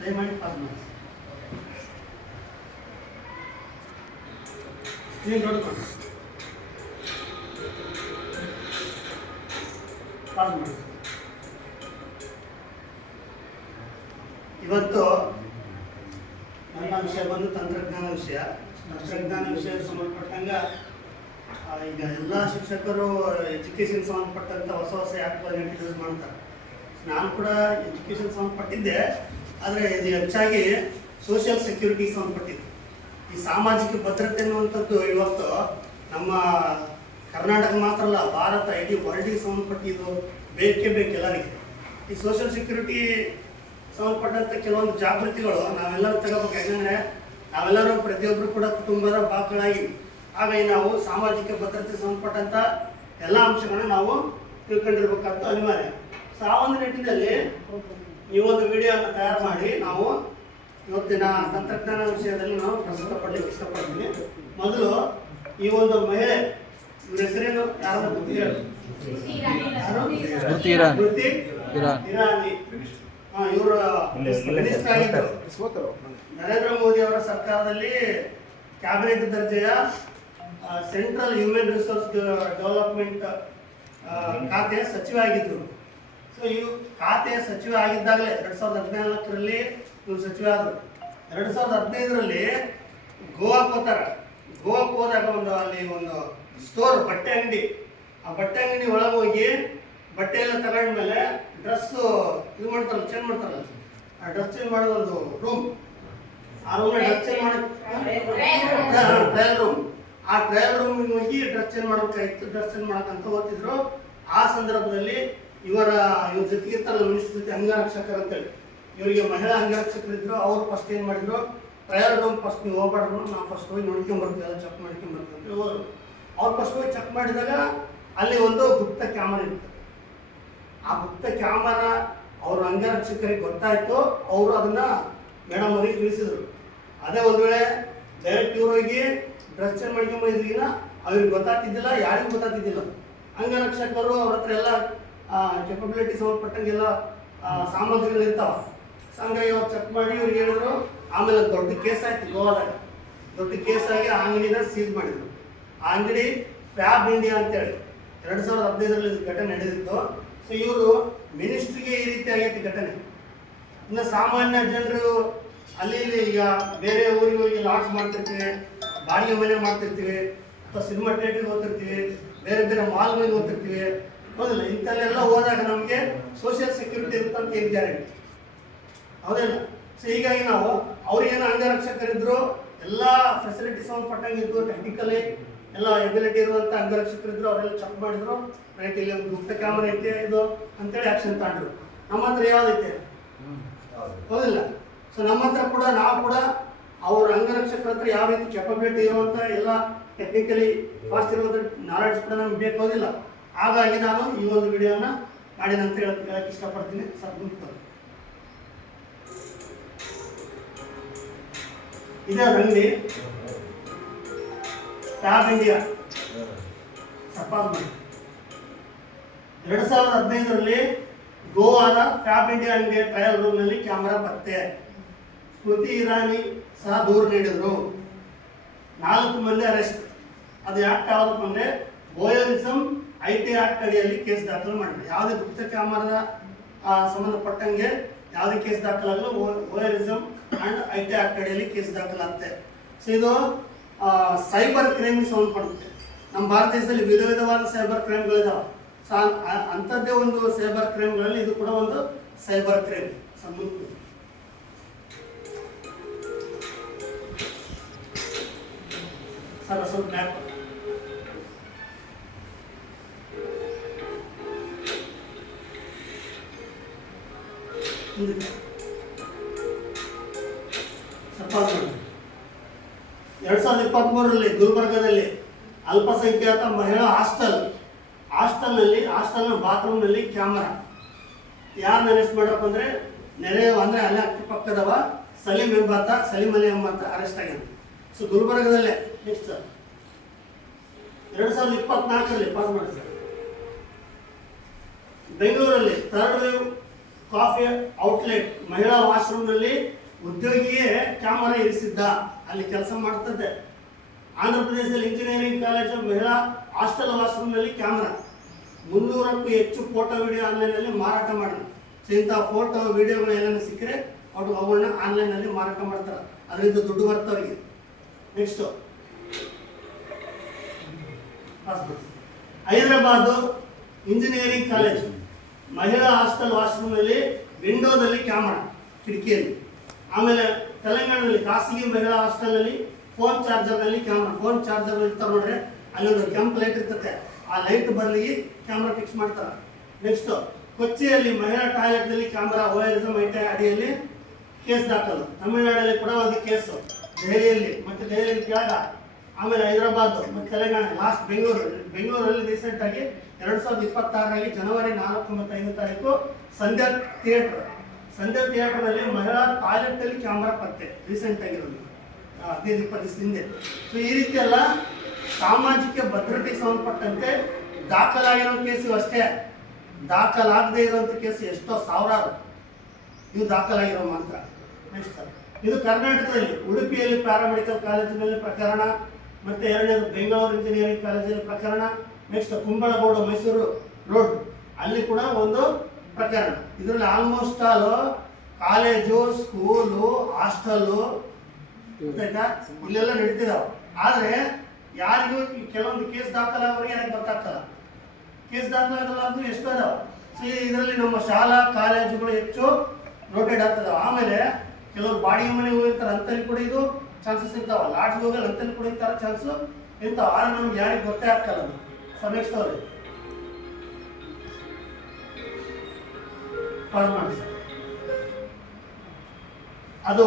ದಯಮಾಡಿ ಪಾಸ್ ಮಾಡಿ. ಸ್ಕ್ರೀನ್ ನೋಡ್ಕೊಂಡು ಪಾಸ್ ಮಾಡಿ. ಇವತ್ತು ನನ್ನ ವಿಷಯ ಬಂದು ತಂತ್ರಜ್ಞಾನ ವಿಷಯ. ತಂತ್ರಜ್ಞಾನ ವಿಷಯಕ್ಕೆ ಸಂಬಂಧಪಟ್ಟಂಗ ಈಗ ಎಲ್ಲ ಶಿಕ್ಷಕರು ಎಜುಕೇಷನ್ ಸಂಬಂಧಪಟ್ಟಂಥ ಹೊಸ ಹೊಸ ಆ್ಯಪ್ಗಳನ್ನ ಇಂಟ್ರಡ್ಯೂಸ್ ಮಾಡ್ತಾರೆ. ನಾನು ಕೂಡ ಎಜುಕೇಷನ್ ಸಂಬಂಧಪಟ್ಟಿದ್ದೆ, ಆದರೆ ಇದು ಹೆಚ್ಚಾಗಿ ಸೋಷಿಯಲ್ ಸೆಕ್ಯೂರಿಟಿಗೆ ಸಂಬಂಧಪಟ್ಟಿದ್ದು. ಈ ಸಾಮಾಜಿಕ ಭದ್ರತೆ ಅನ್ನುವಂಥದ್ದು ಇವತ್ತು ನಮ್ಮ ಕರ್ನಾಟಕ ಮಾತ್ರ ಅಲ್ಲ, ಭಾರತ ಇಡೀ ವರ್ಲ್ಡಿಗೆ ಸಂಬಂಧಪಟ್ಟಿದ್ದು ಬೇಕೇ ಬೇಕು ಎಲ್ಲರಿಗೆ. ಈ ಸೋಷಿಯಲ್ ಸೆಕ್ಯೂರಿಟಿ ಸಂಬಂಧಪಟ್ಟಂಥ ಕೆಲವೊಂದು ಜಾಗೃತಿಗಳು ನಾವೆಲ್ಲರೂ ತಗೋಬೇಕು. ಯಾಕಂದರೆ ನಾವೆಲ್ಲರೂ ಪ್ರತಿಯೊಬ್ಬರು ಕೂಡ ಕುಟುಂಬದ ಭಾಗಗಳಾಗಿ, ಹಾಗಾಗಿ ನಾವು ಸಾಮಾಜಿಕ ಭದ್ರತೆ ಸಂಬಂಧಪಟ್ಟಂಥ ಎಲ್ಲ ಅಂಶಗಳನ್ನ ನಾವು ತಿಳ್ಕೊಂಡಿರ್ಬೇಕಂತ ಅನಿವಾರ್ಯ. ಸೊ ಆ ಒಂದು ನಿಟ್ಟಿನಲ್ಲಿ ಈ ಒಂದು ವಿಡಿಯೋನ ತಯಾರು ಮಾಡಿ ನಾವು ಇವತ್ತಿನ ತಂತ್ರಜ್ಞಾನ ವಿಷಯದಲ್ಲಿ ನಾವು ಪ್ರಸ್ತುತಪಡಲಿಕ್ಕೆ ಇಷ್ಟಪಡ್ತೀನಿ. ಮೊದಲು ಈ ಒಂದು ಮಹಿಳೆ, ಇವ್ರ ಹೆಸರೇನು, ಯಾರು ಇರಾನಿ. ಇವರು ಮಿನಿಸ್ಟರ್ ಆಗಿದ್ದರು. ನರೇಂದ್ರ ಮೋದಿ ಅವರ ಸರ್ಕಾರದಲ್ಲಿ ಕ್ಯಾಬಿನೆಟ್ ದರ್ಜೆಯ ಸೆಂಟ್ರಲ್ ಹ್ಯೂಮನ್ ರಿಸೋರ್ಸ್ ಡೆವಲಪ್ಮೆಂಟ್ ಖಾತೆಯ ಸಚಿವ ಆಗಿದ್ದರು. ಸೊ ಇವು ಖಾತೆಯ ಸಚಿವ ಆಗಿದ್ದಾಗಲೇ 2014ರಲ್ಲಿ ಇವರು ಸಚಿವ ಆದರು. 2015ರಲ್ಲಿ ಗೋವಾಕ್ಕೆ ಹೋಗ್ತಾರೆ. ಗೋವಾಕ್ಕೆ ಹೋದಾಗ ಅಲ್ಲಿ ಒಂದು ಸ್ಟೋರ್, ಬಟ್ಟೆ ಅಂಗಡಿ, ಆ ಬಟ್ಟೆ ಅಂಗಡಿ ಒಳಗೆ ಹೋಗಿ ಬಟ್ಟೆ ಎಲ್ಲ ತಗೊಂಡ್ಮೇಲೆ ಡ್ರೆಸ್ಸು ಇದು ಮಾಡ್ತಾರಲ್ಲ, ಚೇಂಜ್ ಮಾಡ್ತಾರಲ್ಲ, ಆ ಡ್ರೆಸ್ ಚೇಂಜ್ ಮಾಡೋದು ಒಂದು ರೂಮ್, ಆ ರೂಮ್ನ ಡ್ರೆಸ್ ಚೇಂಜ್ ಮಾಡಿ ಟ್ರಯಲ್ ರೂಮ್, ಆ ಟ್ರಯಲ್ ರೂಮಿಗೆ ಹೋಗಿ ಡ್ರೆಸ್ ಚೇಂಜ್ ಮಾಡ್ಬೇಕಾಗಿತ್ತು. ಡ್ರೆಸ್ ಚೇಂಜ್ ಮಾಡಕ್ಕಂತ ಹೋಗ್ತಿದ್ರು. ಆ ಸಂದರ್ಭದಲ್ಲಿ ಇವ್ರ ಜೊತೆಗೆ ಇರ್ತಾರಲ್ಲ ಮಿನಿಸ್ಟರ್ ಜೊತೆ ಅಂಗರಕ್ಷಕರು ಅಂತೇಳಿ, ಇವರಿಗೆ ಮಹಿಳಾ ಅಂಗರಕ್ಷಕರಿದ್ರು. ಅವ್ರು ಫಸ್ಟ್ ಏನು ಮಾಡಿದ್ರು, ಟ್ರಯಲ್ ರೂಮ್ ಫಸ್ಟ್ ನೀವು ಹೋಗ್ಬಾರ್ದು, ನಾವು ಫಸ್ಟ್ ಹೋಗಿ ನೋಡ್ಕೊಂಬರ್ತೀವಿ, ಎಲ್ಲ ಚೆಕ್ ಮಾಡ್ಕೊಂಬರ್ತೀವಿ ಅಂತ ಹೋದ್ರು. ಅವ್ರು ಫಸ್ಟ್ ಹೋಗಿ ಚೆಕ್ ಮಾಡಿದಾಗ ಅಲ್ಲಿ ಒಂದು ಗುಪ್ತ ಕ್ಯಾಮರಾ ಇತ್ತು. ಆ ಗುಪ್ತ ಕ್ಯಾಮರಾ ಅವ್ರ ಅಂಗರಕ್ಷಕರಿಗೆ ಗೊತ್ತಾಯ್ತು. ಅವರು ಅದನ್ನ ಮೇಡಮ್ ಅವರಿಗೆ ತಿಳಿಸಿದ್ರು. ಅದೇ ಒಂದು ವೇಳೆ ಡೈರೆಕ್ಟ್ ಇವ್ರು ಹೋಗಿ ಡ್ರೆಸ್ ಚೇಂಜ್ ಮಾಡ್ಕೊಂಬಂದಿದ್ರಿಗಿನ ಅವ್ರಿಗೆ ಗೊತ್ತಾಗ್ತಿದ್ದಿಲ್ಲ, ಯಾರಿಗೂ ಗೊತ್ತಾಗ್ತಿದ್ದಿಲ್ಲ. ಅಂಗರಕ್ಷಕರು ಅವ್ರ ಹತ್ರ ಎಲ್ಲ ಕೆಪಬಿಲಿಟಿ ಸಂಬಂಧಪಟ್ಟಂಗೆಲ್ಲ ಸಾಮಗ್ರಿಗಳು ಇರ್ತಾವ. ಹಂಗಾಗಿ ಅವ್ರು ಚೆಕ್ ಮಾಡಿ ಇವ್ರಿಗೆ ಹೇಳಿದ್ರು. ಆಮೇಲೆ ದೊಡ್ಡ ಕೇಸ್ ಆಯ್ತು ಗೋವಾದಾಗ. ದೊಡ್ಡ ಕೇಸ್ ಆಗಿ ಆ ಅಂಗಡಿನ ಸೀಸ್ ಮಾಡಿದ್ರು. ಆ ಅಂಗಡಿ ಫ್ಯಾಬ್ ಇಂಡಿಯಾ ಅಂತೇಳಿ 2015ರಲ್ಲಿ ಘಟನೆ ನಡೆದಿತ್ತು. ಸೊ ಇವರು ಮಿನಿಸ್ಟ್ರಿಗೆ ಈ ರೀತಿ ಆಗೈತಿ ಘಟನೆ. ಇನ್ನು ಸಾಮಾನ್ಯ ಜನರು ಅಲ್ಲಿ ಇಲ್ಲಿ ಈಗ ಬೇರೆ ಊರಿಗೆ ಹೋಗಿ ಲಾಡ್ಜ್ ಮಾಡ್ತಿರ್ತೀವಿ, ಬಾಡಿಗೆ ಮನೆ ಮಾಡ್ತಿರ್ತೀವಿ, ಅಥವಾ ಸಿನಿಮಾ ಥಿಯೇಟ್ರಿಗೆ ಹೋಗ್ತಿರ್ತೀವಿ, ಬೇರೆ ಬೇರೆ ಮಾಲ್ಗಳಿಗೆ ಹೋಗ್ತಿರ್ತೀವಿ, ಹೌದಿಲ್ಲ? ಇಂಥಲ್ಲೆಲ್ಲ ಹೋದಾಗ ನಮಗೆ ಸೋಷಿಯಲ್ ಸೆಕ್ಯೂರಿಟಿ ಇರುತ್ತಂತ ಏನು ಗ್ಯಾರಂಟಿ, ಹೌದಿಲ್ಲ? ಸೊ ಹೀಗಾಗಿ ನಾವು ಅವ್ರಿಗೇನು ಅಂಗರಕ್ಷಕರಿದ್ರು, ಎಲ್ಲ ಫೆಸಿಲಿಟಿ ಸಂಬಂಧಪಟ್ಟಂಗಿದ್ರು, ಟೆಕ್ನಿಕಲಿ ಎಲ್ಲ ಎಬಿಲಿಟಿ ಇರುವಂಥ ಅಂಗರಕ್ಷಕರಿದ್ರು. ಅವರೆಲ್ಲ ಚೆಕ್ ಮಾಡಿದ್ರು. ರೈಟ್, ಇಲ್ಲಿ ಒಂದು ಗುಪ್ತ ಕ್ಯಾಮರಾ ಐತೆ ಇದು ಅಂತೇಳಿ ಆಕ್ಷನ್ ತಗೊಂಡ್ರು. ನಮ್ಮ ಹತ್ರ ಯಾವುದೈತೆ, ಹೌದಿಲ್ಲ? ಸೊ ನಮ್ಮ ಹತ್ರ ಕೂಡ ನಾವು ಕೂಡ ಅವ್ರ ಅಂಗರಕ್ಷಕರ ಹತ್ರ ಯಾವ ರೀತಿ ಕೆಪಬಿಲಿಟಿ ಇರುವಂಥ ಎಲ್ಲ ಟೆಕ್ನಿಕಲಿ ಫಾಸ್ಟ್ ಇರುವಂಥ ನಾಲೆಡ್ಜ್ ಕೂಡ ನಮ್ಗೆ ಬೇಕಾಗೋದಿಲ್ಲ. ಹಾಗಾಗಿ ನಾನು ಈ ಒಂದು ವಿಡಿಯೋನ ಮಾಡಿದಂತ ಹೇಳಕ್ಕೆ ಇಷ್ಟಪಡ್ತೀನಿ. ಸ್ವಲ್ಪ ಇದೇ ಅಂಗಡಿ ಫ್ಯಾಬ್ ಇಂಡಿಯಾ ಸಪಾಸ್ ಮಾಡಿ 2015ರಲ್ಲಿ ಗೋವಾದ ಫ್ಯಾಬ್ ಇಂಡಿಯಾ ಅಂಗಡಿಯ ಟ್ರಯಲ್ ರೂಮ್ನಲ್ಲಿ ಕ್ಯಾಮರಾ ಪತ್ತೆ. ಸ್ಮೃತಿ ಇರಾನಿ ಸಹ ದೂರು ನೀಡಿದರು. 4 ಮಂದಿ ಅರೆಸ್ಟ್. ಅದು ಯಾಕೆ ಯಾವುದಪ್ಪ ಅಂದರೆ ವೋಯರಿಸಮ್ IT ಆಕ್ಟ್ ಅಡಿಯಲ್ಲಿ ಕೇಸ್ ದಾಖಲು ಮಾಡಿದ್ರು. ಯಾವುದೇ ಗುಪ್ತ ಕ್ಯಾಮರಾದ ಸಂಬಂಧಪಟ್ಟಂಗೆ ಯಾವುದೇ ಕೇಸ್ ದಾಖಲಾಗಲು ವೋಯರಿಸಮ್ ಆ್ಯಂಡ್ IT ಆಕ್ಟ್ ಅಡಿಯಲ್ಲಿ ಕೇಸ್ ದಾಖಲಾಗುತ್ತೆ. ಸೊ ಇದು ಸೈಬರ್ ಕ್ರೈಮ್ಗೆ ಸಂಬಂಧಪಡುತ್ತೆ. ನಮ್ಮ ಭಾರತ ದೇಶದಲ್ಲಿ ವಿಧ ವಿಧವಾದ ಸೈಬರ್ ಕ್ರೈಮ್ಗಳಿದಾವೆ. ಸೊ ಅಂಥದ್ದೇ ಒಂದು ಸೈಬರ್ ಕ್ರೈಮ್ಗಳಲ್ಲಿ ಇದು ಕೂಡ ಒಂದು ಸೈಬರ್ ಕ್ರೈಮ್ ಸಂಬಂಧ. ಸರ್ ಸ್ವಲ್ಪ ಮ್ಯಾಪ್ ಸಪಾಸ್ ಮಾಡಿ 2023ರಲ್ಲಿ ಗುಲ್ಬರ್ಗದಲ್ಲಿ ಅಲ್ಪಸಂಖ್ಯಾತ ಮಹಿಳಾ ಹಾಸ್ಟೆಲ್ನ ಬಾತ್ರೂಮ್ನಲ್ಲಿ ಕ್ಯಾಮರಾ. ಯಾರನ್ನ ಅರೆಸ್ಟ್ ಮಾಡಪ್ಪ ಅಂದರೆ ಅಂದರೆ ಅಲ್ಲೇ ಅಕ್ಕಪಕ್ಕದವ ಸಲೀಂ ಅಲಿ ಎಂಬಂತ ಅರೆಸ್ಟ್ ಆಗ್ಯಾನ. ಸೊ ಗುಲ್ಬರ್ಗದಲ್ಲೇ ನೆಕ್ಸ್ಟ್ 2024ರಲ್ಲಿ ಪಾಸ್ ಮಾಡಿ ಸರ್. ಬೆಂಗಳೂರಲ್ಲಿ ಥರ್ಡ್ ವೇವ್ ಕಾಫಿ ಔಟ್ಲೆಟ್, ಮಹಿಳಾ ವಾಶ್ರೂಮ್ನಲ್ಲಿ ಉದ್ಯೋಗಿಯೇ ಕ್ಯಾಮರಾ ಇರಿಸಿದ್ದ, ಅಲ್ಲಿ ಕೆಲಸ ಮಾಡ್ತದೆ. ಆಂಧ್ರ ಪ್ರದೇಶದಲ್ಲಿ ಇಂಜಿನಿಯರಿಂಗ್ ಕಾಲೇಜು ಮಹಿಳಾ ಹಾಸ್ಟೆಲ್ ವಾಶ್ರೂಮ್ನಲ್ಲಿ ಕ್ಯಾಮರಾ, 300ಕ್ಕೂ ಹೆಚ್ಚು ಫೋಟೋ ವಿಡಿಯೋ ಆನ್ಲೈನಲ್ಲಿ ಮಾರಾಟ ಮಾಡಿದ್ರು. ಸೊ ಇಂಥ ಫೋಟೋ ವಿಡಿಯೋಗಳು ಎಲ್ಲ ಸಿಕ್ಕರೆ ಅವರು ಅವುಗಳನ್ನ ಆನ್ಲೈನಲ್ಲಿ ಮಾರಾಟ ಮಾಡ್ತಾರೆ, ಅದರಿಂದ ದುಡ್ಡು ಬರ್ತವ್ರಿಗೆ. ನೆಕ್ಸ್ಟು ಹೈದರಾಬಾದು ಇಂಜಿನಿಯರಿಂಗ್ ಕಾಲೇಜ್ ಮಹಿಳಾ ಹಾಸ್ಟೆಲ್ ವಾಶ್ರೂಮ್ನಲ್ಲಿ ವಿಂಡೋದಲ್ಲಿ ಕ್ಯಾಮರಾ, ಕಿಟಕಿಯಲ್ಲಿ. ಆಮೇಲೆ ತೆಲಂಗಾಣದಲ್ಲಿ ಖಾಸಗಿ ಮಹಿಳಾ ಹಾಸ್ಟೆಲ್ನಲ್ಲಿ ಫೋನ್ ಚಾರ್ಜರ್ನಲ್ಲಿ ಕ್ಯಾಮ್ರಾ, ಫೋನ್ ಚಾರ್ಜರ್ ಇರ್ತಾರೆ ನೋಡ್ರೆ, ಅಲ್ಲೊಂದು ಕೆಂಪು ಲೈಟ್ ಇರ್ತದೆ, ಆ ಲೈಟ್ ಬದಲಿಗೆ ಕ್ಯಾಮ್ರಾ ಫಿಕ್ಸ್ ಮಾಡ್ತಾರೆ. ನೆಕ್ಸ್ಟು ಕೊಚ್ಚಿಯಲ್ಲಿ ಮಹಿಳಾ ಟಾಯ್ಲೆಟ್ನಲ್ಲಿ ಕ್ಯಾಮ್ರಾ, ವೈರಸಮ್ ಐಟಿ ಅಡಿಯಲ್ಲಿ ಕೇಸ್ ದಾಖಲು. ತಮಿಳುನಾಡಲ್ಲಿ ಕೂಡ ಒಂದು ಕೇಸು, ದೆಹಲಿಯಲ್ಲಿ ಮತ್ತು ದೆಹಲಿಯಲ್ಲಿ ಕೆಳಗ. ಆಮೇಲೆ ಹೈದರಾಬಾದ್ ಮತ್ತು ತೆಲಂಗಾಣ, ಲಾಸ್ಟ್ ಬೆಂಗಳೂರಲ್ಲಿ ರೀಸೆಂಟಾಗಿ 2026ರಲ್ಲಿ ಜನವರಿ 4 ಮತ್ತು 5 ತಾರೀಕು ಸಂಧ್ಯಾ ಥಿಯೇಟರ್ನಲ್ಲಿ ಮಹಿಳಾ ಟಾಯ್ಲೆಟ್ನಲ್ಲಿ ಕ್ಯಾಮ್ರಾ ಪತ್ತೆ, ರೀಸೆಂಟ್ ಆಗಿರೋದು 15-20 ದಿವಸ ಹಿಂದೆ. ಸೊ ಈ ರೀತಿ ಎಲ್ಲ ಸಾಮಾಜಿಕ ಭದ್ರತೆಗೆ ಸಂಬಂಧಪಟ್ಟಂತೆ ದಾಖಲಾಗಿರೋ ಕೇಸು ಅಷ್ಟೇ, ದಾಖಲಾಗದೇ ಇರುವಂಥ ಕೇಸು ಎಷ್ಟೋ ಸಾವಿರಾರು, ಇವು ದಾಖಲಾಗಿರೋ ಮಾತ್ರ. ನೆಕ್ಸ್ಟ್ ಇದು ಕರ್ನಾಟಕದಲ್ಲಿ ಉಡುಪಿಯಲ್ಲಿ ಪ್ಯಾರಾಮೆಡಿಕಲ್ ಕಾಲೇಜಿನಲ್ಲಿ ಪ್ರಕರಣ, ಮತ್ತು ಎರಡನೇದು ಬೆಂಗಳೂರು ಇಂಜಿನಿಯರಿಂಗ್ ಕಾಲೇಜಲ್ಲಿ ಪ್ರಕರಣ. ನೆಕ್ಸ್ಟ್ ಕುಂಬಳಗೋಡು ಮೈಸೂರು ರೋಡ್ ಅಲ್ಲಿ ಕೂಡ ಒಂದು ಪ್ರಕರಣ. ಇದರಲ್ಲಿ almost all college, school, hostel ಗೊತ್ತಾಯ್ತಾ ಇಲ್ಲೆಲ್ಲ ನಡೀತಿದಾವೆ. ಆದರೆ ಯಾರಿಗೂ ಕೆಲವೊಂದು ಕೇಸ್ ದಾಖಲಾಗೋರಿಗೆ ಯಾರಿಗೆ ಗೊತ್ತಾಗ್ತಲ್ಲ, ಕೇಸ್ ದಾಖಲಾಗಲ್ಲ ಅದು ಎಷ್ಟು ಅದಾವೆ. ಸೊ ಇದರಲ್ಲಿ ನಮ್ಮ ಶಾಲಾ ಕಾಲೇಜುಗಳು ಹೆಚ್ಚು ನೋಟೆಡ್ ಆಗ್ತದೆ. ಆಮೇಲೆ ಕೆಲವರು ಬಾಡಿಗೆ ಮನೆಗೆ ಹೋಗಿರ್ತಾರೆ, ಅಂತಲ್ಲಿ ಕೂಡ ಇದು ಚಾನ್ಸಸ್ ಇರ್ತಾವೆ. ಲಾಡ್ಜ್ಗೆ ಹೋಗಲ್ಲ, ಅಂತಲ್ಲಿ ಕೂಡ ಇರ್ತಾರೆ ಚಾನ್ಸು ಇರ್ತಾವೆ. ಆದರೆ ನಮ್ಗೆ ಯಾರಿಗೆ ಗೊತ್ತೇ ಆಗ್ತಲ್ಲ ಅದು. ಸೊ ನೆಕ್ಸ್ಟ್ ಅವ್ರಿ ಪಾಸ್ ಮಾಡಿ ಸರ್, ಅದು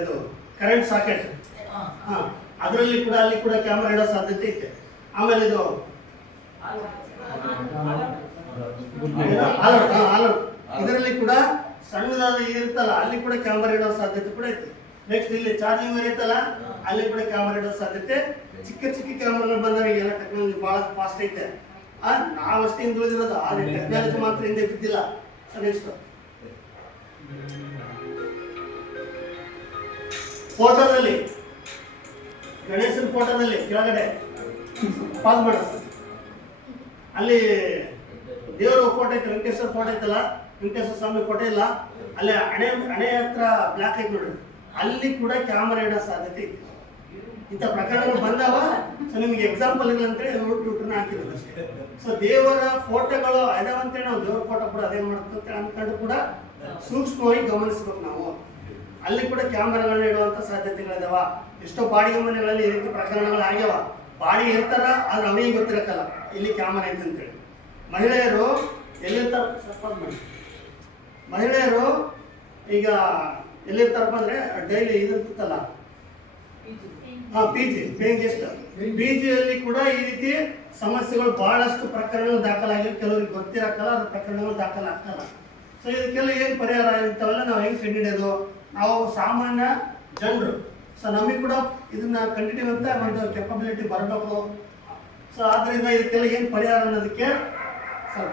ಇದು ಕರೆಂಟ್ ಸಾಕೆಟ್, ಹಾಂ ಅದರಲ್ಲಿ ಕೂಡ ಅಲ್ಲಿ ಕೂಡ ಕ್ಯಾಮ್ರಾ ಇಡೋ ಸಾಧ್ಯತೆ ಐತೆ. ಆಮೇಲೆ ಇದು ಇದರಲ್ಲಿ ಕೂಡ ಸಣ್ಣದಾದ ಇರುತ್ತಲ್ಲ, ಅಲ್ಲಿ ಕೂಡ ಕ್ಯಾಮ್ರಾ ಇಡೋ ಸಾಧ್ಯತೆ ಕೂಡ ಐತೆ. ನೆಕ್ಸ್ಟ್ ಇಲ್ಲಿ ಚಾರ್ಜಿಂಗ್ ಇರುತ್ತಲ್ಲ, ಅಲ್ಲಿ ಕೂಡ ಕ್ಯಾಮ್ರಾ ಇಡೋ ಸಾಧ್ಯತೆ. ಚಿಕ್ಕ ಚಿಕ್ಕ ಕ್ಯಾಮ್ರಾಗಳು ಬಂದಾಗ ಎಲ್ಲ ಟೆಕ್ನಾಲಜಿ ಭಾಳ ಫಾಸ್ಟ್ ಐತೆ. ನಾವಷ್ಟೇ ಹಿಂದುಳಿದಿರೋದು, ಆದರೆ ಟೆಕ್ನಾಲಜಿ ಮಾತ್ರ ಹಿಂದೆ ಬಿದ್ದಿಲ್ಲ. ಸೊ ನೆಕ್ಸ್ಟ್ ಫೋಟೋದಲ್ಲಿ, ಗಣೇಶನ ಫೋಟೋದಲ್ಲಿ ಕೆಳಗಡೆ ಪಾಸ್ ಮಾಡ, ಅಲ್ಲಿ ದೇವರ ಫೋಟೋ ಐತೆ, ವೆಂಕಟೇಶ್ವರ ಫೋಟೋ ಐತಲ್ಲ, ವೆಂಕಟೇಶ್ವರ ಸ್ವಾಮಿ ಫೋಟೋ ಇಲ್ಲ, ಅಲ್ಲಿ ಹಣೆ ಹತ್ರ ಬ್ಲ್ಯಾಕ್ ಐತೆ ನೋಡ್ರಿ, ಅಲ್ಲಿ ಕೂಡ ಕ್ಯಾಮರಾ ಇಡೋ ಸಾಧ್ಯತೆ ಐತೆ. ಇಂಥ ಪ್ರಕರಣಗಳು ಬಂದಾವ. ಸೊ ನಿಮಗೆ ಎಕ್ಸಾಂಪಲ್ ಇಲ್ಲ ಅಂತೇಳಿ ಯೂಟ್ಯೂಬ್ನ ಹಾಕಿರೋದು ಅಷ್ಟೇ. ಸೊ ದೇವರ ಫೋಟೋಗಳು ಅದಾವಂತೇಳಿ ನಾವು ದೇವರ ಫೋಟೋ ಕೂಡ ಅದೇ ಮಾಡುತ್ತೆ ಅಂದ್ಕೊಂಡು ಕೂಡ ಸೂಕ್ಷ್ಮವಾಗಿ ಗಮನಿಸ್ಬೇಕು ನಾವು. ಅಲ್ಲಿ ಕೂಡ ಕ್ಯಾಮರಾಗಳನ್ನ ಇಡುವಂಥ ಸಾಧ್ಯತೆಗಳಿದಾವ. ಎಷ್ಟೋ ಬಾಡಿಗೆ ಮನೆಗಳಲ್ಲಿ ಈ ರೀತಿ ಪ್ರಕರಣಗಳು ಆಗ್ಯಾವ. ಬಾಡಿಗೆ ಇರ್ತಾರ, ಆದ್ರೆ ಅವನಿಗೆ ಗೊತ್ತಿರಕ್ಕಲ್ಲ ಇಲ್ಲಿ ಕ್ಯಾಮರಾ ಐತೆ ಅಂತೇಳಿ. ಮಹಿಳೆಯರು ಎಲ್ಲಿರ್ತಾರೆ ಸಪೋಸ್ ಮಾಡಿ, ಮಹಿಳೆಯರು ಈಗ ಎಲ್ಲಿರ್ತಾರಪ್ಪ ಅಂದರೆ ಡೈಲಿ ಇದಿರ್ತಲ್ಲ, P G paying guest, P ಜಿಯಲ್ಲಿ ಕೂಡ ಈ ರೀತಿ ಸಮಸ್ಯೆಗಳು ಬಹಳಷ್ಟು ಪ್ರಕರಣಗಳು ದಾಖಲಾಗಿ ಕೆಲವರಿಗೆ ಗೊತ್ತಿರಕ್ಕಲ್ಲ, ಅದು ಪ್ರಕರಣಗಳು ದಾಖಲಾಗ್ತಲ್ಲ. ಸೊ ಇದಕ್ಕೆಲ್ಲ ಏನು ಪರಿಹಾರ ಇಂಥವೆಲ್ಲ ನಾವು ಹೆಂಗೆ ಕಂಡುಹಿಡಿಯೋದು? ನಾವು ಸಾಮಾನ್ಯ ಜನರು. ಸೊ ನಮಗೆ ಕೂಡ ಇದನ್ನ ಕಂಟಿನ್ಯೂ ಅಂತ ಒಂದು ಕೆಪಬಿಲಿಟಿ ಬರಬೇಕು. ಸೊ ಆದ್ದರಿಂದ ಇದಕ್ಕೆಲ್ಲ ಏನು ಪರಿಹಾರ ಅನ್ನೋದಕ್ಕೆ ಸರ್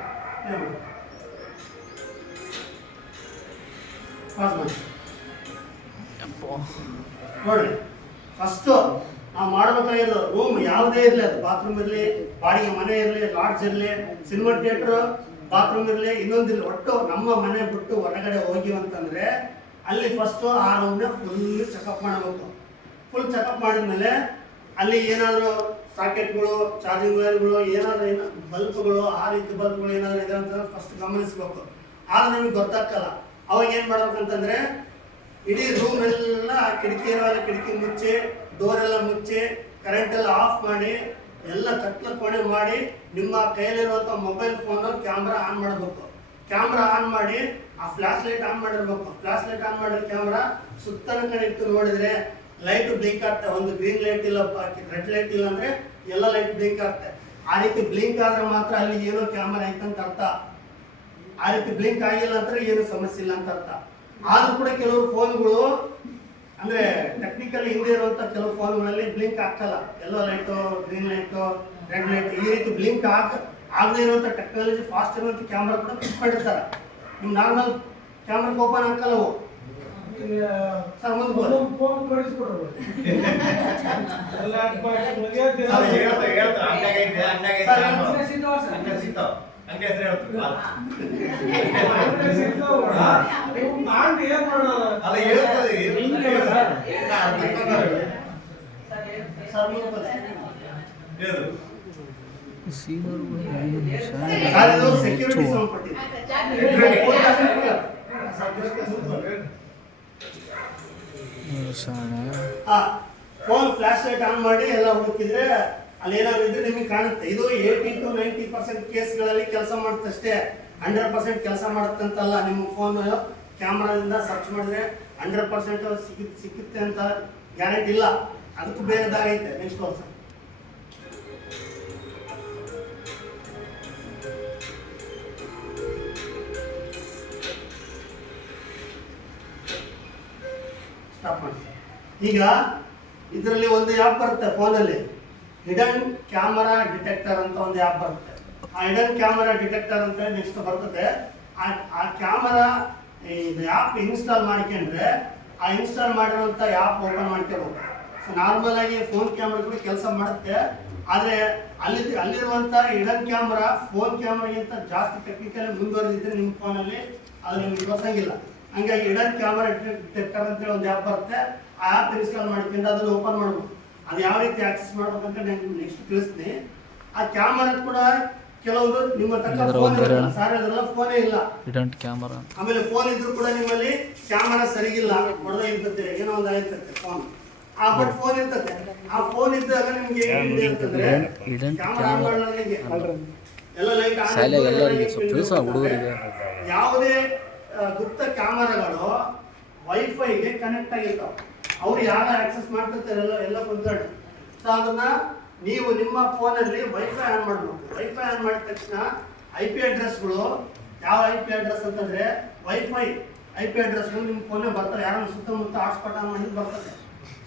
ನೋಡಿ, ಫಸ್ಟು ನಾವು ಮಾಡಬೇಕಾಗಿರೋ ರೂಮ್ ಯಾವುದೇ ಇರಲಿ, ಅದು ಬಾತ್ರೂಮ್ ಇರಲಿ, ಬಾಡಿಗೆ ಮನೆ ಇರಲಿ, ಲಾಡ್ಜ್ ಇರಲಿ, ಸಿನಿಮಾ ಥಿಯೇಟ್ರು ಬಾತ್ರೂಮ್ ಇರಲಿ, ಇನ್ನೊಂದಿರಲಿ, ಒಟ್ಟು ನಮ್ಮ ಮನೆ ಬಿಟ್ಟು ಹೊರಗಡೆ ಹೋಗಿವಂತಂದರೆ ಅಲ್ಲಿ ಫಸ್ಟು ಆ ರೂಮ್ನ ಫುಲ್ ಚೆಕಪ್ ಮಾಡಬೇಕು. ಫುಲ್ ಚೆಕಪ್ ಮಾಡಿದ್ಮೇಲೆ ಅಲ್ಲಿ ಏನಾದರೂ ಸಾಕೆಟ್ಗಳು, ಚಾರ್ಜಿಂಗ್ ವೈರ್ಗಳು, ಏನಾದರೂ ಬಲ್ಬ್ಗಳು, ಆ ರೀತಿ ಬಲ್ಬ್ಗಳು ಏನಾದರೂ ಇದೆ ಅಂತ ಫಸ್ಟ್ ಗಮನಿಸ್ಬೇಕು. ಆಗ ನಮಗೆ ಗೊತ್ತಾಗ್ತಲ್ಲ. ಅವಾಗ ಏನು ಮಾಡ್ಬೇಕಂತಂದರೆ ಇಡೀ ರೂಮ್ ಎಲ್ಲ ಕಿಟಕಿ ಇರೋಲ್ಲ, ಕಿಟಕಿ ಮುಚ್ಚಿ, ಡೋರೆಲ್ಲ ಮುಚ್ಚಿ, ಕರೆಂಟೆಲ್ಲ ಆಫ್ ಮಾಡಿ, ಎಲ್ಲ ಕತ್ಲ ಕೋಣೆ ಮಾಡಿ, ನಿಮ್ಮ ಕೈಯಲ್ಲಿರುವಂಥ ಮೊಬೈಲ್ ಫೋನು ಕ್ಯಾಮ್ರಾ ಆನ್ ಮಾಡಬೇಕು. ಕ್ಯಾಮ್ರಾ ಆನ್ ಮಾಡಿ ಆ ಫ್ಲಾಶ್ ಲೈಟ್ ಆನ್ ಮಾಡಿರ್ಬೇಕು. ಫ್ಲಾಶ್ ಲೈಟ್ ಆನ್ ಮಾಡಿರೋ ಕ್ಯಾಮ್ರಾ ಸುತ್ತಲ ಕಡೆ ಇಟ್ಟು ನೋಡಿದರೆ ಲೈಟ್ ಬ್ಲಿಂಕ್ ಆಗ್ತದೆ. ಒಂದು ಗ್ರೀನ್ ಲೈಟ್ ಇಲ್ಲ, ರೆಡ್ ಲೈಟ್ ಇಲ್ಲ ಅಂದರೆ ಎಲ್ಲ ಲೈಟ್ ಬ್ಲಿಂಕ್ ಆಗ್ತದೆ. ಆ ರೀತಿ ಬ್ಲಿಂಕ್ ಆದರೆ ಮಾತ್ರ ಅಲ್ಲಿ ಏನೋ ಕ್ಯಾಮ್ರಾ ಐತಂತ ಅರ್ಥ. ಆ ರೀತಿ ಬ್ಲಿಂಕ್ ಆಗಿಲ್ಲ ಅಂದರೆ ಏನು ಸಮಸ್ಯೆ ಇಲ್ಲ ಅಂತ ಅರ್ಥ. ಆದರೂ ಕೂಡ ಕೆಲವರು ಫೋನ್ಗಳು ಅಂದರೆ ಟೆಕ್ನಿಕಲಿ ಹಿಂದೆ ಇರುವಂಥ ಕೆಲವು ಫೋನ್ಗಳಲ್ಲಿ ಬ್ಲಿಂಕ್ ಆಗ್ತಲ್ಲ. ಎಲ್ಲೋ light, green light, red light ಈ ರೀತಿ ಬ್ಲಿಂಕ್ ಆಗದೇ ಇರುವಂಥ ಟೆಕ್ನಾಲಜಿ ಫಾಸ್ಟ್ ಇರುವಂಥ ಕ್ಯಾಮ್ರಾ ಕೂಡ ಫಿಕ್ಸ್ ಮಾಡಿರ್ತಾರೆ. ನಿಮ್ಮ ನಾರ್ಮಲ್ ಕ್ಯಾಮ್ರಾಕ್ಕೆ ಓಪನ್ ಹಾಕಲ್ಲವು ಸರ್ ಮುಂದೆ ಫೋನ್ ಕಳಿಸ್ಕೊಡ್ರಿ ಎಲ್ಲ security phone flash light on ಮಾಡಿ ಎಲ್ಲ ಹುಡುಕಿದ್ರೆ ಅಲ್ಲಿ ಏನಾದ್ರು ಇದ್ರೆ ನಿಮಗೆ ಕಾಣುತ್ತೆ. ಇದು 80 to 90% ಕೇಸ್ಗಳಲ್ಲಿ ಕೆಲಸ ಮಾಡುತ್ತಷ್ಟೇ, 100% ಕೆಲಸ ಮಾಡುತ್ತಂತಲ್ಲ. ನಿಮ್ಮ ಫೋನ್ ಕ್ಯಾಮ್ರಾದಿಂದ ಸರ್ಚ್ ಮಾಡಿದ್ರೆ 100% ಸಿಗುತ್ತೆ ಅಂತ ಗ್ಯಾರಂಟಿ ಇಲ್ಲ. ಅದಕ್ಕೂ ಬೇರೆ ದಾರಿ ಐತೆ. ನೆಕ್ಸ್ಟ್ ವರ್ಷ ಸ್ಟಾಪ್ ಮಾಡಿ. ಈಗ ಇದರಲ್ಲಿ ಒಂದು ಆ್ಯಪ್ ಬರುತ್ತೆ ಫೋನಲ್ಲಿ, ಹಿಡನ್ ಕ್ಯಾಮರಾ ಡಿಟೆಕ್ಟರ್ ಅಂತ ಒಂದು ಆ್ಯಪ್ ಬರುತ್ತೆ. ಆ ಹಿಡನ್ ಕ್ಯಾಮರಾ ಡಿಟೆಕ್ಟರ್ ಅಂತ ನೆಕ್ಸ್ಟ್ ಬರ್ತದೆ. ಆ ಕ್ಯಾಮರಾ ಇದು ಆ್ಯಪ್ ಇನ್ಸ್ಟಾಲ್ ಮಾಡ್ಕೊಂಡ್ರೆ ಆ ಇನ್ಸ್ಟಾಲ್ ಮಾಡಿರೋಂಥ ಆ್ಯಪ್ ಓಪನ್ ಮಾಡ್ಕೋಬೇಕು. ಸೊ ನಾರ್ಮಲ್ ಆಗಿ ಫೋನ್ ಕ್ಯಾಮ್ರಾಗಳು ಕೆಲಸ ಮಾಡುತ್ತೆ, ಆದರೆ ಅಲ್ಲಿರುವಂಥ ಹಿಡನ್ ಕ್ಯಾಮ್ರಾ ಫೋನ್ ಕ್ಯಾಮ್ರಾಗಿಂತ ಜಾಸ್ತಿ ಟೆಕ್ನಿಕಲಿ ಮುಂದುವರೆದಿದ್ರೆ ನಿಮ್ಮ ಫೋನಲ್ಲಿ ಅದು ನಿಮ್ಗೆ ತೋರಿಸಂಗಿಲ್ಲ. ಹಂಗಾಗಿ ಹಿಡನ್ ಕ್ಯಾಮರಾ ಡಿಟೆಕ್ಟರ್ ಅಂತೇಳಿ ಒಂದು ಆ್ಯಪ್ ಬರುತ್ತೆ. ಆ ಆ್ಯಪ್ ಇನ್ಸ್ಟಾಲ್ ಮಾಡ್ಕೊಂಡು ಅದನ್ನು ಓಪನ್ ಮಾಡ್ಬೇಕು. ಅದು ಯಾವ ರೀತಿ ಆಕ್ಸೆಸ್ ಮಾಡ್ಬೇಕಂತ ನಾನು ನೆಕ್ಸ್ಟ್ ತಿಳಿಸ್ತೀನಿ. ಆ ಕ್ಯಾಮರಾ ಕೂಡ ಕೆಲವರು ನಿಮ್ಮ ತಕ್ಕ ಫೋನ್ ಫೋನೇ ಇಲ್ಲ, ಆಮೇಲೆ ಫೋನ್ ಇದ್ರು ಕೂಡ ನಿಮ್ಮಲ್ಲಿ ಕ್ಯಾಮರಾ ಸರಿಗಿಲ್ಲ, ಹೊಡೆದ ಇರ್ತದೆ, ಏನೋ ಒಂದು ಆಗಿರ್ತದೆ ಫೋನ್. ಆ ಬಟ್ ಫೋನ್ ಇರ್ತದೆ. ಆ ಫೋನ್ ಇದ್ದಾಗ ನಿಮ್ಗೆ ಅಂತಂದ್ರೆ ಕ್ಯಾಮರಾ ಆನ್ ಮಾಡಲಿಕ್ಕೆ ಎಲ್ಲ ಲೈಟ್ ಯಾವುದೇ ಗುಪ್ತ ಕ್ಯಾಮರಾಗಳು ವೈಫೈಗೆ ಕನೆಕ್ಟ್ ಆಗಿರ್ತಾವೆ. ಅವ್ರು ಯಾರು ಆಕ್ಸೆಸ್ ಮಾಡ್ತಿರ್ತಾರೆ ಎಲ್ಲ ಕುಂತ್ಕೊಂಡು. ಸೊ ಅದನ್ನ ನೀವು ನಿಮ್ಮ ಫೋನಲ್ಲಿ ವೈಫೈ ಆನ್ ಮಾಡಬೇಕು. ವೈಫೈ ಆನ್ ಮಾಡಿದ ತಕ್ಷಣ IP ಅಡ್ರೆಸ್ಗಳು, ಯಾವ IP ಅಡ್ರೆಸ್ ಅಂತಂದ್ರೆ ವೈಫೈ IP ಅಡ್ರೆಸ್ಗಳು ನಿಮ್ಮ ಫೋನಲ್ಲಿ ಬರ್ತವೆ. ಯಾರನ್ನ ಸುತ್ತಮುತ್ತ ಹಾಟ್ಸ್ಪಾಟ್ ಆನ್ ಮಾಡಿದ್ರೆ ಬರ್ತದೆ.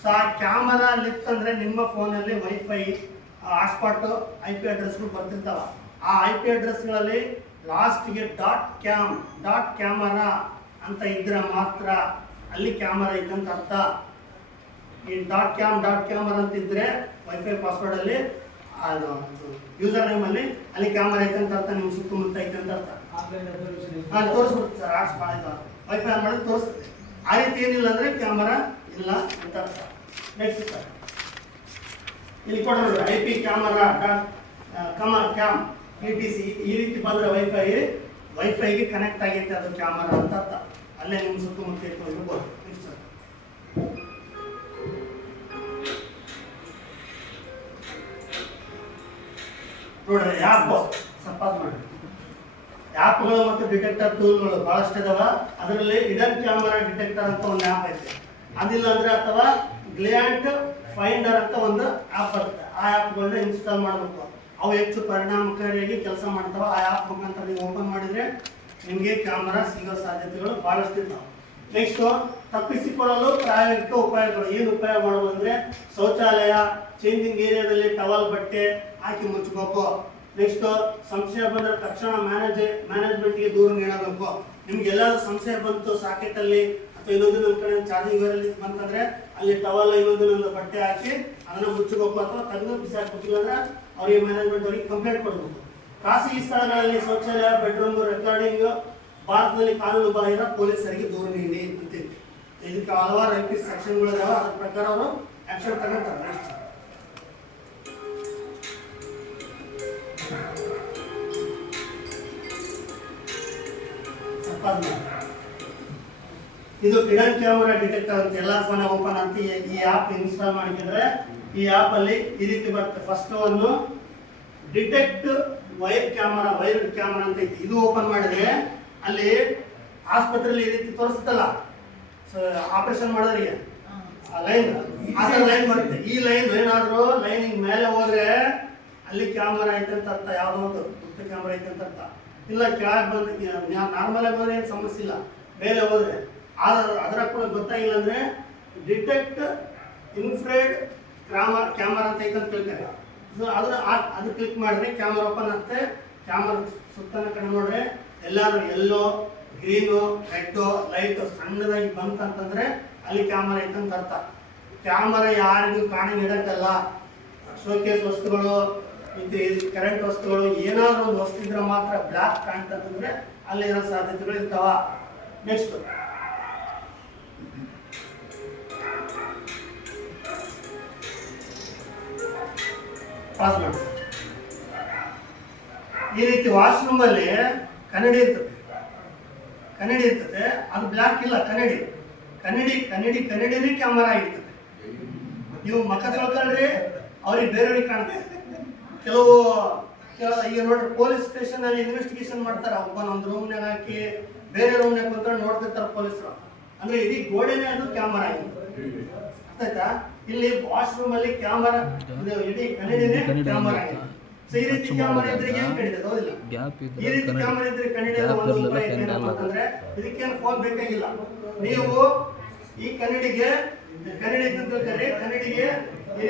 ಸೊ ಆ ಕ್ಯಾಮರಾ ಲಿತ್ತಂದ್ರೆ ನಿಮ್ಮ ಫೋನಲ್ಲಿ ವೈಫೈ ಹಾಟ್ಸ್ಪಾಟ್ IP ಅಡ್ರೆಸ್ಗಳು ಬರ್ತಿರ್ತಾವ. ಆ IP ಅಡ್ರೆಸ್ಗಳಲ್ಲಿ ಲಾಸ್ಟ್ಗೆ ಡಾಟ್ ಕ್ಯಾಮರಾ ಅಂತ ಇದ್ರೆ ಮಾತ್ರ ಅಲ್ಲಿ ಕ್ಯಾಮರಾ ಇದ್ದಂತ ಅರ್ಥ. ಈ ಡಾಟ್ ಕ್ಯಾಮರಾ ಅಂತಿದ್ರೆ ವೈಫೈ ಪಾಸ್ವರ್ಡ್ ಅಲ್ಲಿ ಯೂಸರ್ ನೇಮ್ ಅಲ್ಲಿ ಅಲ್ಲಿ ಕ್ಯಾಮರಾ ಐತೆ ಅಂತ ಅರ್ಥ, ನಿಮ್ಗೆ ಸುತ್ತಮುತ್ತ ಐತೆ ಅಂತ ಅರ್ಥ. ತೋರಿಸ್ಬಿಡುತ್ತೆ ಸರ್, ಆರ್ಟ್ಸ್ ಮಾಡಿದ ವೈಫೈ ಆನ್ ಮಾಡಿದ್ರೆ ತೋರಿಸುತ್ತೆ. ಆ ರೀತಿ ಏನಿಲ್ಲ ಅಂದ್ರೆ ಕ್ಯಾಮರಾ ಇಲ್ಲ ಅಂತ ಅರ್ಥ. ನೆಕ್ಸ್ಟ್ ಸರ್ ಇಲ್ಲಿ ಕೊಡೋದು IP ಕ್ಯಾಮರಾ ಕ್ಯಾಮ್ ETC ಈ ರೀತಿ ಬಂದ್ರೆ ವೈಫೈಗೆ ಕನೆಕ್ಟ್ ಆಗೈತೆ ಅದು ಕ್ಯಾಮರಾ ಅಂತ ಅರ್ಥ. ಅಲ್ಲೇ ನಿಮ್ಮ ಸುತ್ತಮುತ್ತ ಇರ್ಬೋದು. ನೆಕ್ಸ್ಟ್ ನೋಡ್ರಿ ಆ್ಯಪ್ ಸಪಾಸ್ ಮಾಡಿ. ಆ್ಯಪ್ಗಳು ಮತ್ತು ಡಿಟೆಕ್ಟರ್ ಟೂಲ್ಗಳು ಭಾಳಷ್ಟು ಇದಾವ. ಅದರಲ್ಲಿ ಹಿಡನ್ ಕ್ಯಾಮರಾ ಡಿಟೆಕ್ಟರ್ ಅಂತ ಒಂದು ಆ್ಯಪ್ ಐತೆ. ಅದಿಲ್ಲ ಅಂದ್ರೆ ಅಥವಾ ಗ್ಲಿಯಾಂಟ್ ಫೈಂಡರ್ ಅಂತ ಒಂದು ಆ್ಯಪ್ ಬರುತ್ತೆ. ಆ ಆ್ಯಪ್ಗಳನ್ನ ಇನ್ಸ್ಟಾಲ್ ಮಾಡಬೇಕು. ಅವು ಹೆಚ್ಚು ಪರಿಣಾಮಕಾರಿಯಾಗಿ ಕೆಲಸ ಮಾಡ್ತಾವ. ಆ ಆ್ಯಪ್ ಮುಖಾಂತರ ನೀವು ಓಪನ್ ಮಾಡಿದರೆ ನಿಮಗೆ ಕ್ಯಾಮರಾ ಸಿಗೋ ಸಾಧ್ಯತೆಗಳು ಭಾಳಷ್ಟು ಇರ್ತಾವೆ. ನೆಕ್ಸ್ಟು ತಪ್ಪಿಸಿಕೊಳ್ಳಲು ಪ್ರಾಯೋಗಿಕ ಉಪಾಯಗಳು. ಏನು ಉಪಾಯ ಮಾಡೋದು ಅಂದರೆ ಶೌಚಾಲಯ, ಚೇಂಜಿಂಗ್ ಏರಿಯಾದಲ್ಲಿ ಟವಲ್ ಬಟ್ಟೆ ಹಾಕಿ ಮುಚ್ಚಬೇಕು. ನೆಕ್ಸ್ಟು ಸಂಶಯ ಬಂದರೆ ತಕ್ಷಣ ಮ್ಯಾನೇಜ್ಮೆಂಟ್ಗೆ ದೂರು ನೀಡಬೇಕು. ನಿಮ್ಗೆ ಎಲ್ಲಾದ್ರೂ ಸಂಶಯ ಬಂತು ಸಾಕೆಟಲ್ಲಿ ಅಥವಾ ಇನ್ನೊಂದು ನಮ್ಮ ಕಡೆ ಚಾರ್ಜಿಂಗ್ ವೈರಲ್ಲಿ ಬಂತಂದರೆ ಅಲ್ಲಿ ಟವಲ್ ಇನ್ನೊಂದು ಬಟ್ಟೆ ಹಾಕಿ ಅದನ್ನು ಮುಚ್ಚಬೇಕು ಅಥವಾ ತೆಗೆದು ಬಿಸಾಕ್ಬೇಕಿಲ್ಲ ಅಂದ್ರೆ ಅವರಿಗೆ ಮ್ಯಾನೇಜ್ಮೆಂಟ್ ಅವರಿಗೆ ಕಂಪ್ಲೇಂಟ್ ಕೊಡಬೇಕು. ಖಾಸಗಿ ಸ್ಥಳಗಳಲ್ಲಿ ಶೌಚಾಲಯ, ಬೆಡ್ರೂಮ್, ರೆಕಾರ್ಡಿಂಗ್ ಭಾರತದಲ್ಲಿ ಕಾನೂನು ಬಾಹಿರ, ಪೊಲೀಸರಿಗೆ ದೂರು ನೀಡಿ ಅಂತಿದೆ. ಇದಕ್ಕೆ ಹಲವಾರು IP ಸೆಕ್ಷನ್ಗಳು ಇದಾವೆ. ಅದ್ರ ಪ್ರಕಾರ ಅವರು ಆಕ್ಷನ್ ತಗೊಂತಾರೆ. ಇದು ಹಿಡನ್ ಕ್ಯಾಮರಾ ಡಿಟೆಕ್ಟರ್ ಅಂತ ಎಲ್ಲ ಫೋನ್ ಓಪನ್ ಅಂತ ಈ ಆ್ಯಪ್ ಇನ್ಸ್ಟಾಲ್ ಮಾಡಿಕೊಂಡ್ರೆ ಈ ಆ್ಯಪ್ ಅಲ್ಲಿ ಈ ರೀತಿ ಬರುತ್ತೆ. ಫಸ್ಟ್ ಒಂದು ಡಿಟೆಕ್ಟ್ ವೈರ್ಡ್ ಕ್ಯಾಮರಾ ಅಂತ ಐತಿ. ಇದು ಓಪನ್ ಮಾಡಿದ್ರೆ ಅಲ್ಲಿ ಆಸ್ಪತ್ರೆಯಲ್ಲಿ ಈ ರೀತಿ ತೋರಿಸ್ತಲ್ಲ, ಸೊ ಆಪರೇಷನ್ ಮಾಡೋರಿಗೆ ಲೈನ್ ಆ ಥರ ಲೈನ್ ಬರುತ್ತೆ. ಈ ಲೈನ್ ಏನಾದರೂ ಲೈನಿಂಗ್ ಮೇಲೆ ಹೋದ್ರೆ ಅಲ್ಲಿ ಕ್ಯಾಮರಾ ಐತೆ ಅಂತ ಅರ್ಥ. ಯಾವುದೋ ಒಂದು ಗುಪ್ತ ಕ್ಯಾಮರಾ ಐತೆ ಅಂತ ಅರ್ಥ. ಇಲ್ಲ ಕೆಳಗೆ ಬಂದು ನಾರ್ಮಲ್ ಆಗಿ ಹೋದ್ರೆ ಏನು ಸಮಸ್ಯೆ ಇಲ್ಲ, ಮೇಲೆ ಹೋದ್ರೆ ಅದರ ಕೂಡ ಗೊತ್ತಾಗಿಲ್ಲ ಅಂದರೆ ಡಿಟೆಕ್ಟ್ ಇನ್ಫ್ರೇಡ್ ಕ್ಯಾಮರಾ ಅಂತ ಐತೆ ಅಂತ ಕೇಳ್ತಾರೆ. ಸೊ ಅದು ಕ್ಲಿಕ್ ಮಾಡಿದ್ರೆ ಕ್ಯಾಮರಾ ಓಪನ್ ಆಗುತ್ತೆ. ಕ್ಯಾಮರಾ ಸುತ್ತನ ಕಡೆ ನೋಡ್ರೆ ಎಲ್ಲರೂ ಎಲ್ಲೋ ಗ್ರೀನು ರೆಡ್ ಲೈಟ್ ಸಣ್ಣದಾಗಿ ಬಂತಂತಂದ್ರೆ ಅಲ್ಲಿ ಕ್ಯಾಮರಾ ಐತೆ ಅಂತ ಅರ್ಥ. ಕ್ಯಾಮರಾ ಯಾರಿಗೂ ಕಾಣಂಗಿಡಕ್ಕಲ್ಲ. ಶೋಕೇಸ್ ವಸ್ತುಗಳು, ಕರೆಂಟ್ ವಸ್ತುಗಳು ಏನಾದ್ರು ಒಂದು ವಸ್ತು ಇದ್ರೆ ಮಾತ್ರ ಬ್ಲಾಕ್ ಕಾಣ್ತಂತಂದ್ರೆ ಅಲ್ಲಿರೋ ಸಾಧ್ಯತೆಗಳು ಇರ್ತಾವ. Next password. ಈ ರೀತಿ ವಾಶ್ರೂಮ್ ಅಲ್ಲಿ ಕನ್ನಡಿ ಇರ್ತದೆ, ಅದು ಬ್ಲಾಕ್ ಇಲ್ಲ, ಕನ್ನಡಿನೇ ಕ್ಯಾಮರಾ ಆಗಿರ್ತದೆ. ನೀವು ಮಕ್ಕ ತೊಳ್ಕೊಂಡ್ರೆ ಅವ್ರಿಗೆ ಬೇರೆಯವ್ರಿಗೆ ಕಾಣುತ್ತೆ. ಕೆಲವು ಈಗ ನೋಡ್ರಿ ಪೊಲೀಸ್ ಸ್ಟೇಷನ್ ಅಲ್ಲಿ ಇನ್ವೆಸ್ಟಿಗೇಷನ್ ಮಾಡ್ತಾರೆ, ಒಬ್ಬನೊಂದು ರೂಮ್ನಾಗ ಹಾಕಿ ಬೇರೆ ರೂಮ್ನಾಗ ಕುಂತ್ಕೊಂಡು ನೋಡ್ತಿರ್ತಾರೆ ಪೊಲೀಸರು. ಅಂದ್ರೆ ಇಡೀ ಗೋಡೆನೇ ಅದು ಕ್ಯಾಮರಾ ಆಗಿರ್ತದೆ. ಆಯ್ತಾ? ಇಲ್ಲಿ ವಾಶ್ರೂಮ್ ಅಲ್ಲಿ ಕ್ಯಾಮರಾ, ಇಡೀ ಕನ್ನಡಿನೇ ಕ್ಯಾಮರಾ ಆಗಿದೆ. ಸೊ ಈ ರೀತಿ ಕ್ಯಾಮರಾ ಇದ್ರೆ ಏನ್ ಕಡಿತದೆ? ಹೌದಿಲ್ಲ? ಈ ರೀತಿ ಕ್ಯಾಮರಾ ಇದ್ರೆ ಕನ್ನಡಿಯಲ್ಲಿ ಒಂದು ಉಪಾಯ ಏನಪ್ಪ ಅಂತಂದ್ರೆ ಇದಕ್ಕೇನು ಫೋನ್ ಬೇಕಾಗಿಲ್ಲ. ನೀವು ಈ ಕನ್ನಡಿಗೆ ಈ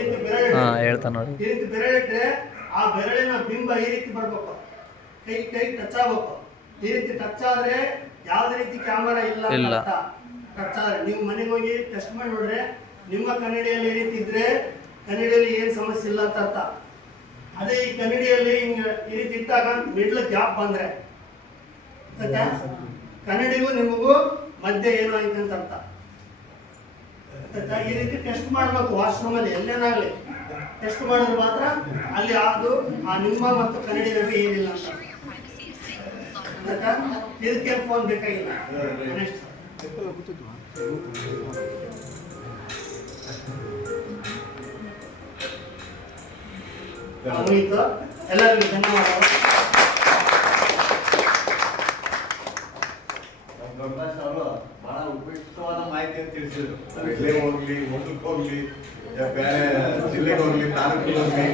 ರೀತಿ ಬೆರಳಿಟ್ರೆ ಆ ಬೆರಳಿನ ಬಿಂಬ ಈ ರೀತಿ ಬರ್ಬೇಕು, ಕೈ ಟಚ್ ಆಗ್ಬೇಕು. ಈ ರೀತಿ ಟಚ್ ಆದ್ರೆ ಯಾವ್ದೇ ರೀತಿ ಕ್ಯಾಮರಾ ಇಲ್ಲ. ಟಚ್ ಆದ್ರೆ ನೀವು ಮನೆಗೆ ಹೋಗಿ ಟೆಸ್ಟ್ ಮಾಡಿ ನೋಡ್ರೆ ನಿಮ್ಮ ಕನ್ನಡಿಯಲ್ಲಿ ಈ ರೀತಿ ಇದ್ರೆ ಕನ್ನಡಿಯಲ್ಲಿ ಏನ್ ಸಮಸ್ಯೆ ಇಲ್ಲ ಅಂತ ಅರ್ಥ. ಅದೇ ಈ ಕನ್ನಡಿಯಲ್ಲಿ ಹಿಂಗ ಈ ರೀತಿ ಇಟ್ಟಾಗ ಮಿಡ್ಲ್ ಗ್ಯಾಪ್ ಬಂದ್ರೆ ಕನ್ನಡಿಗೂ ನಿಮಗೂ ಮಧ್ಯೆ ಏನು ಆಯ್ತು ಅಂತ ಅರ್ಥ. ಈ ರೀತಿ ಟೆಸ್ಟ್ ಮಾಡ್ಬೇಕು ವಾಶ್ರೂಮ್ ಅಲ್ಲಿ, ಎಲ್ಲೇನಾಗ್ಲಿ ಟೆಸ್ಟ್ ಮಾಡಿದ್ರೆ ಮಾತ್ರ ಅಲ್ಲಿ ಅದು ಆ ನಿಮ್ಮ ಮತ್ತು ಕನ್ನಡಿ ನಡುವೆ ಏನಿಲ್ಲ ಅಂತ. ಇದಕ್ಕೆ ಫೋನ್ ಬೇಕಾಗಿಲ್ಲ. ನೆಕ್ಸ್ಟ್ ಮುಗೀತು. ಎಲ್ಲರಿಗೂ ಧನ್ಯವಾದಗಳು. ಬಹಳ ಉಪಯುಕ್ತವಾದ ಮಾಹಿತಿ ಅಂತ ತಿಳಿಸಿದ್ರು. ಎಲ್ಲೇ ಹೋಗ್ಲಿ, ಹೊಲಕ್ಕೆ ಹೋಗ್ಲಿ, ಬೇರೆ ಜಿಲ್ಲೆಗೆ ಹೋಗ್ಲಿ, ತಾಲೂಕಿಗೆ ಹೋಗ್ಲಿ,